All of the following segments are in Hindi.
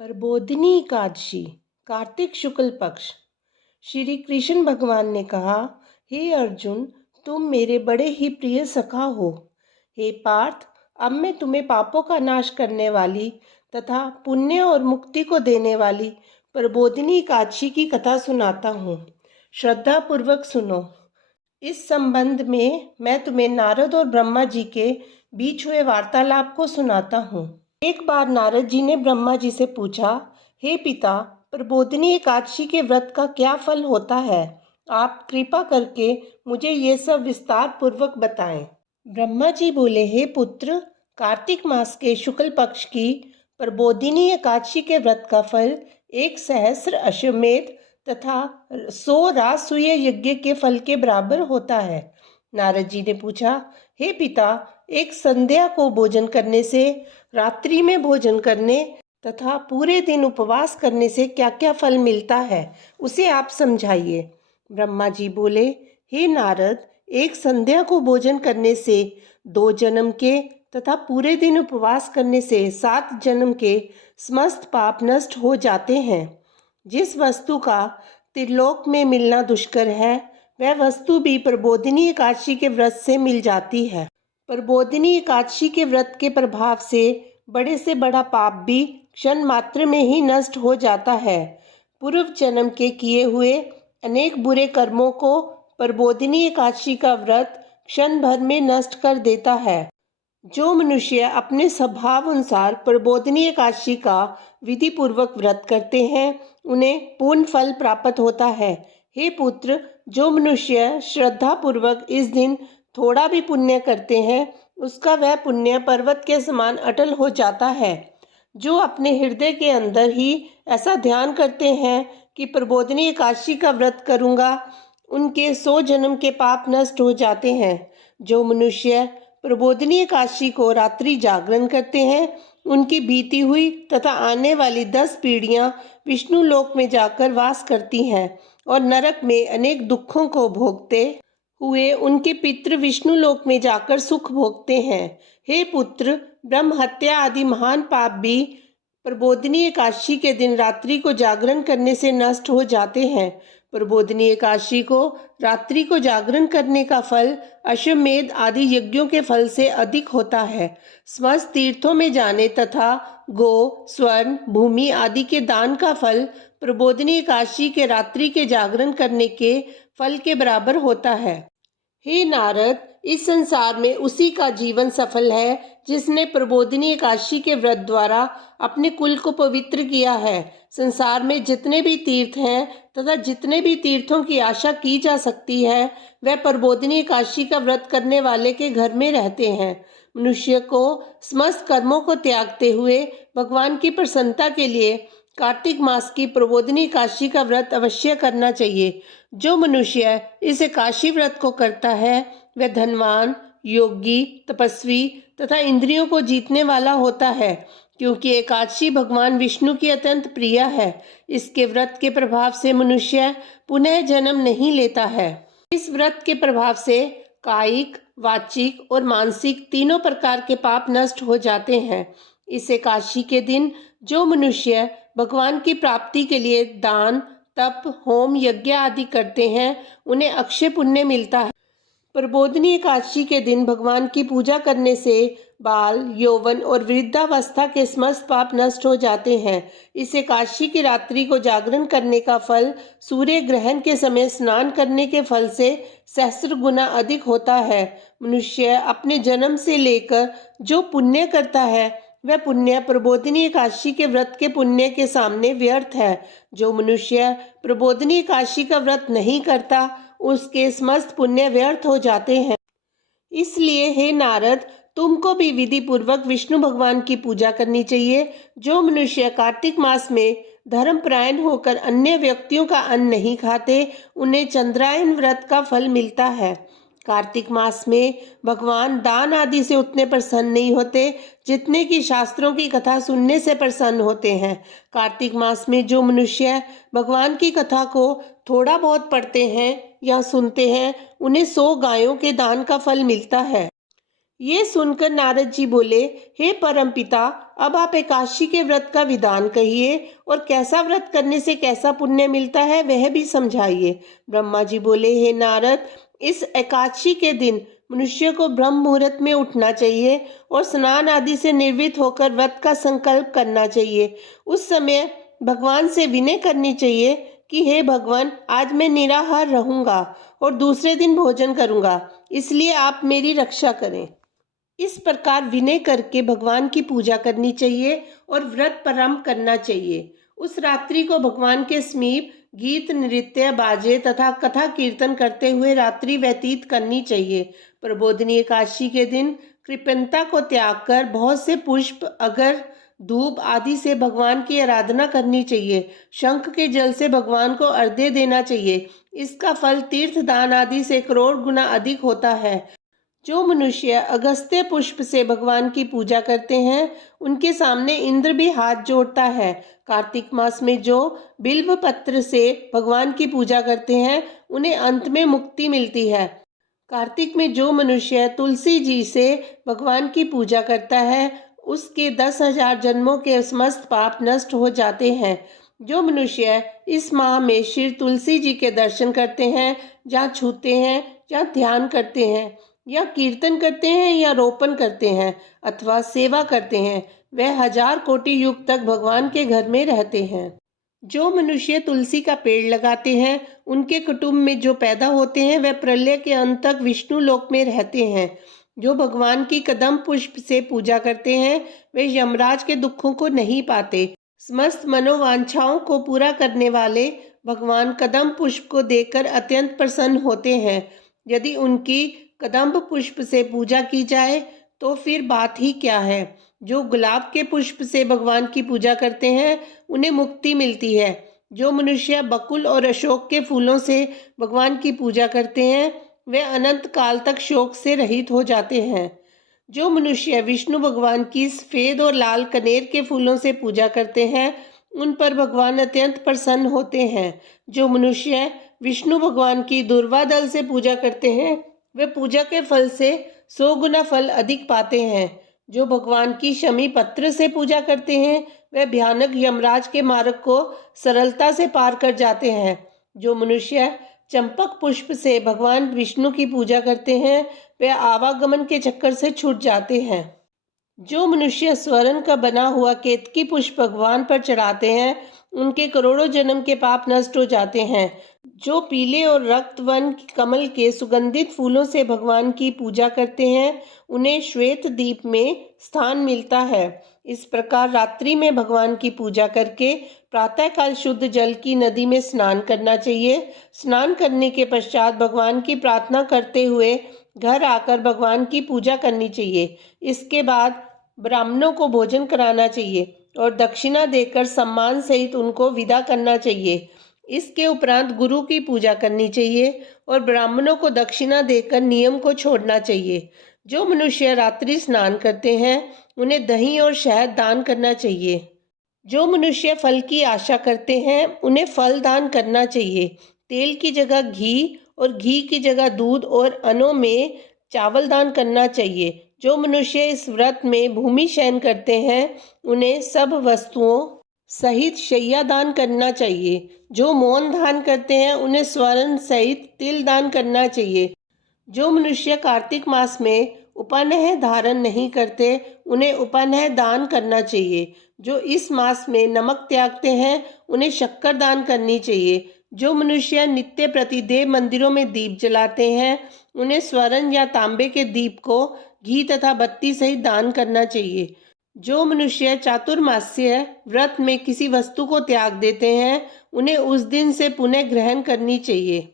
प्रबोधिनी एकादशी कार्तिक शुक्ल पक्ष। श्री कृष्ण भगवान ने कहा, हे अर्जुन, तुम मेरे बड़े ही प्रिय सखा हो। हे पार्थ, अब मैं तुम्हें पापों का नाश करने वाली तथा पुण्य और मुक्ति को देने वाली प्रबोधिनी एकादशी की कथा सुनाता हूँ। श्रद्धा पूर्वक सुनो। इस संबंध में मैं तुम्हें नारद और ब्रह्मा जी के बीच हुए वार्तालाप को सुनाता हूँ। एक बार नारद जी ने ब्रह्मा जी से पूछा, हे पिता, प्रबोधिनी एकादशी के व्रत का क्या फल होता है? आप कृपा करके मुझे ये सब विस्तार पूर्वक बताएं। ब्रह्मा जी बोले, हे पुत्र, कार्तिक मास के शुक्ल पक्ष की प्रबोधिनी एकादशी के व्रत का फल 1 सहस्र अश्वमेध तथा 100 राजसूय यज्ञ के फल के बराबर होता है। नारद जी ने पूछा, हे पिता, एक संध्या को भोजन करने से, रात्रि में भोजन करने तथा पूरे दिन उपवास करने से क्या क्या फल मिलता है, उसे आप समझाइए। ब्रह्मा जी बोले, हे नारद, एक संध्या को भोजन करने से 2 जन्म के तथा पूरे दिन उपवास करने से 7 जन्म के समस्त पाप नष्ट हो जाते हैं। जिस वस्तु का त्रिलोक में मिलना दुष्कर है, वह वस्तु भी प्रबोधिनी एकादशी के व्रत से मिल जाती है। प्रबोधिनी एकादशी के व्रत के प्रभाव से बड़े से बड़ा पाप भी क्षण मात्र में ही नष्ट हो जाता है। पूर्व जन्म के किए हुए अनेक बुरे कर्मों को प्रबोधिनी एकादशी का व्रत क्षण भर में नष्ट कर देता है। जो मनुष्य अपने स्वभाव अनुसार प्रबोधिनी एकादशी का विधि पूर्वक व्रत करते हैं, उन्हें पूर्ण फल प्राप्त होता है। हे पुत्र, जो मनुष्य श्रद्धा पूर्वक इस दिन थोड़ा भी पुण्य करते हैं, उसका वह पुण्य पर्वत के समान अटल हो जाता है। जो अपने हृदय के अंदर ही ऐसा ध्यान करते हैं कि प्रबोधिनी एकादशी का व्रत करूँगा, उनके 100 जन्म के पाप नष्ट हो जाते हैं। जो मनुष्य प्रबोधिनी एकादशी को रात्रि जागरण करते हैं, उनकी बीती हुई तथा आने वाली 10 पीढ़ियां विष्णु लोक में जाकर वास करती हैं और नरक में अनेक दुखों को भोगते हुए उनके पितृ विष्णु लोक में जाकर सुख भोगते हैं। हे पुत्र, ब्रह्म हत्या आदि महान पाप भी प्रबोधिनी एकादशी के दिन रात्रि को जागरण करने से नष्ट हो जाते हैं। प्रबोधिनी एकादशी को रात्रि को जागरण करने का फल अश्वमेध आदि यज्ञों के फल से अधिक होता है। समस्त तीर्थों में जाने तथा गो, स्वर्ण, भूमि आदि के दान का फल प्रबोधिनी एकादशी के रात्रि के जागरण करने के फल के बराबर होता है। हे नारद, इस संसार में उसी का जीवन सफल है जिसने प्रबोधिनी एकादशी के व्रत द्वारा अपने कुल को पवित्र किया है। संसार में जितने भी तीर्थ हैं तथा जितने भी तीर्थों की आशा की जा सकती है, वह प्रबोधिनी एकादशी का व्रत करने वाले के घर में रहते हैं। मनुष्य को समस्त कर्मों को त्यागते हुए भगवान की प्रसन्नता के लिए कार्तिक मास की प्रबोधिनी एकादशी का व्रत अवश्य करना चाहिए। जो मनुष्य इस एकादशी व्रत को करता है, वह धनवान, योगी, तपस्वी तथा इंद्रियों को जीतने वाला होता है, क्योंकि एकादशी भगवान विष्णु की अत्यंत प्रिय है। इसके व्रत के प्रभाव से मनुष्य पुनः जन्म नहीं लेता है। इस व्रत के प्रभाव से कायिक, वाचिक और मानसिक तीनों प्रकार के पाप नष्ट हो जाते हैं। इस एकादशी के दिन जो मनुष्य भगवान की प्राप्ति के लिए दान, तप, होम, यज्ञ आदि करते हैं, उन्हें अक्षय पुण्य मिलता है। प्रबोधिनी एकादशी के दिन भगवान की पूजा करने से बाल, यौवन और वृद्धावस्था के समस्त पाप नष्ट हो जाते हैं। इस एकादशी की रात्रि को जागरण करने का फल सूर्य ग्रहण के समय स्नान करने के फल से सहस्र गुना अधिक होता है। मनुष्य अपने जन्म से लेकर जो पुण्य करता है, वह पुण्य प्रबोधिनी एकादशी के व्रत के पुण्य के सामने व्यर्थ है। जो मनुष्य प्रबोधिनी एकादशी का व्रत नहीं करता, उसके समस्त पुण्य व्यर्थ हो जाते हैं। इसलिए हे नारद, तुमको भी विधि पूर्वक विष्णु भगवान की पूजा करनी चाहिए। जो मनुष्य कार्तिक मास में धर्मपरायण होकर अन्य व्यक्तियों का अन्न नहीं खाते, उन्हें चंद्रायन व्रत का फल मिलता है। कार्तिक मास में भगवान दान आदि से उतने प्रसन्न नहीं होते जितने कि शास्त्रों की कथा सुनने से प्रसन्न होते हैं। कार्तिक मास में जो मनुष्य भगवान की कथा को थोड़ा बहुत पढ़ते हैं या सुनते हैं, उन्हें 100 गायों के दान का फल मिलता है। ये सुनकर नारद जी बोले, हे परमपिता, अब आप एकादशी के व्रत का विधान कहिए और कैसा व्रत करने से कैसा पुण्य मिलता है वह भी समझाइए। ब्रह्मा जी बोले, हे नारद, इस एकादशी के दिन मनुष्य को ब्रह्म मुहूर्त में उठना चाहिए और स्नान आदि से निर्वृत्त होकर व्रत का संकल्प करना चाहिए। उस समय भगवान से विनय करनी चाहिए कि हे भगवान, आज मैं निराहार रहूंगा और दूसरे दिन भोजन करूंगा, इसलिए आप मेरी रक्षा करें। इस प्रकार विनय करके भगवान की पूजा करनी चाहिए और व्रत प्रारंभ करना चाहिए। उस रात्रि को भगवान के समीप गीत, नृत्य, बाजे तथा कथा कीर्तन करते हुए रात्रि व्यतीत करनी चाहिए। प्रबोधिनी एकादशी के दिन कृपणता को त्याग कर बहुत से पुष्प, अगर, धूप आदि से भगवान की आराधना करनी चाहिए। शंख के जल से भगवान को अर्घ्य देना चाहिए। इसका फल तीर्थ दान आदि से करोड़ गुना अधिक होता है। जो मनुष्य अगस्त्य पुष्प से भगवान की पूजा करते हैं, उनके सामने इंद्र भी हाथ जोड़ता है। कार्तिक मास में जो बिल्व पत्र से भगवान की पूजा करते हैं, उन्हें अंत में मुक्ति मिलती है। कार्तिक में जो मनुष्य तुलसी जी से भगवान की पूजा करता है, उसके 10,000 जन्मों के समस्त पाप नष्ट हो जाते हैं। जो मनुष्य इस माह में श्री तुलसी जी के दर्शन करते हैं, जहाँ छूते हैं, जहाँ ध्यान करते हैं, या कीर्तन करते हैं, या रोपण करते हैं अथवा सेवा करते हैं, वह 1000 कोटि युग तक भगवान के घर में रहते हैं। जो मनुष्य तुलसी का पेड़ लगाते हैं, उनके कुटुंब में जो पैदा होते हैं, वह प्रलय के अंत तक विष्णु लोक में रहते हैं। जो भगवान की कदम पुष्प से पूजा करते हैं, वे यमराज के दुखों को नहीं पाते। समस्त मनोवांछाओं को पूरा करने वाले भगवान कदम पुष्प को देखकर अत्यंत प्रसन्न होते हैं। यदि उनकी कदम्ब पुष्प से पूजा की जाए तो फिर बात ही क्या है। जो गुलाब के पुष्प से भगवान की पूजा करते हैं, उन्हें मुक्ति मिलती है। जो मनुष्य बकुल और अशोक के फूलों से भगवान की पूजा करते हैं, वे अनंत काल तक शोक से रहित हो जाते हैं। जो मनुष्य विष्णु भगवान की सफेद और लाल कनेर के फूलों से पूजा करते हैं, उन पर भगवान अत्यंत प्रसन्न होते हैं। जो मनुष्य विष्णु भगवान की दूर्वा दल से पूजा करते हैं, वे पूजा के फल से 100 गुना फल अधिक पाते हैं। जो भगवान की शमी पत्र से पूजा करते हैं, वे भयानक यमराज के मार्ग को सरलता से पार कर जाते हैं। जो मनुष्य चंपक पुष्प से भगवान विष्णु की पूजा करते हैं, वे आवागमन के चक्कर से छूट जाते हैं। जो मनुष्य स्वर्ण का बना हुआ केतकी पुष्प भगवान पर चढ़ाते हैं, उनके करोड़ों जन्म के पाप नष्ट हो जाते हैं। जो पीले और रक्त वर्ण कमल के सुगंधित फूलों से भगवान की पूजा करते हैं, उन्हें श्वेत दीप में स्थान मिलता है। इस प्रकार रात्रि में भगवान की पूजा करके प्रातःकाल शुद्ध जल की नदी में स्नान करना चाहिए। स्नान करने के पश्चात भगवान की प्रार्थना करते हुए घर आकर भगवान की पूजा करनी चाहिए। इसके बाद ब्राह्मणों को भोजन कराना चाहिए और दक्षिणा देकर सम्मान सहित उनको विदा करना चाहिए। इसके उपरांत गुरु की पूजा करनी चाहिए और ब्राह्मणों को दक्षिणा देकर नियम को छोड़ना चाहिए। जो मनुष्य रात्रि स्नान करते हैं, उन्हें दही और शहद दान करना चाहिए। जो मनुष्य फल की आशा करते हैं, उन्हें फल दान करना चाहिए। तेल की जगह घी और घी की जगह दूध और अन्नों में चावल दान करना चाहिए। जो मनुष्य इस व्रत में भूमि शयन करते हैं, उन्हें सब वस्तुओं सहित शैया दान करना चाहिए। जो मौन दान करते हैं, उन्हें स्वर्ण सहित तिल दान करना चाहिए। जो मनुष्य कार्तिक मास में उपान्ह धारण नहीं करते, उन्हें उपान्ह दान करना चाहिए। जो इस मास में नमक त्यागते हैं, उन्हें शक्कर दान करनी चाहिए। जो मनुष्य नित्य प्रतिदेव मंदिरों में दीप जलाते हैं, उन्हें स्वर्ण या तांबे के दीप को घी तथा बत्ती सहित दान करना चाहिए। जो मनुष्य चातुर्मास्य व्रत में किसी वस्तु को त्याग देते हैं, उन्हें उस दिन से पुनः ग्रहण करनी चाहिए।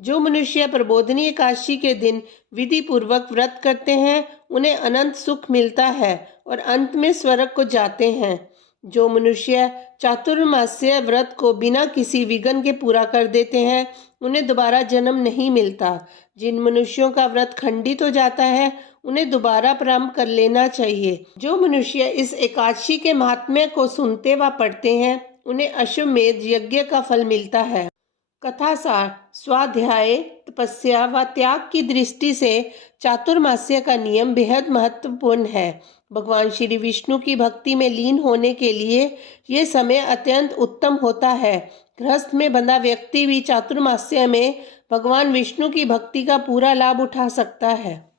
जो मनुष्य प्रबोधिनी एकादशी के दिन विधि पूर्वक व्रत करते हैं, उन्हें अनंत सुख मिलता है और अंत में स्वर्ग को जाते हैं। जो मनुष्य चातुर्मास्य व्रत को बिना किसी विघ्न के पूरा कर देते हैं, उन्हें दोबारा जन्म नहीं मिलता। जिन मनुष्यों का व्रत खंडित हो जाता है, उन्हें दोबारा प्रारंभ कर लेना चाहिए। जो मनुष्य इस एकादशी के महात्म्य को सुनते व पढ़ते हैं, उन्हें अश्वमेध यज्ञ का फल मिलता है। कथा सार, स्वाध्याय, तपस्या व त्याग की दृष्टि से चातुर्मास्य का नियम बेहद महत्वपूर्ण है। भगवान श्री विष्णु की भक्ति में लीन होने के लिए ये समय अत्यंत उत्तम होता है। गृहस्थ में बंधा व्यक्ति भी चातुर्मास्य में भगवान विष्णु की भक्ति का पूरा लाभ उठा सकता है।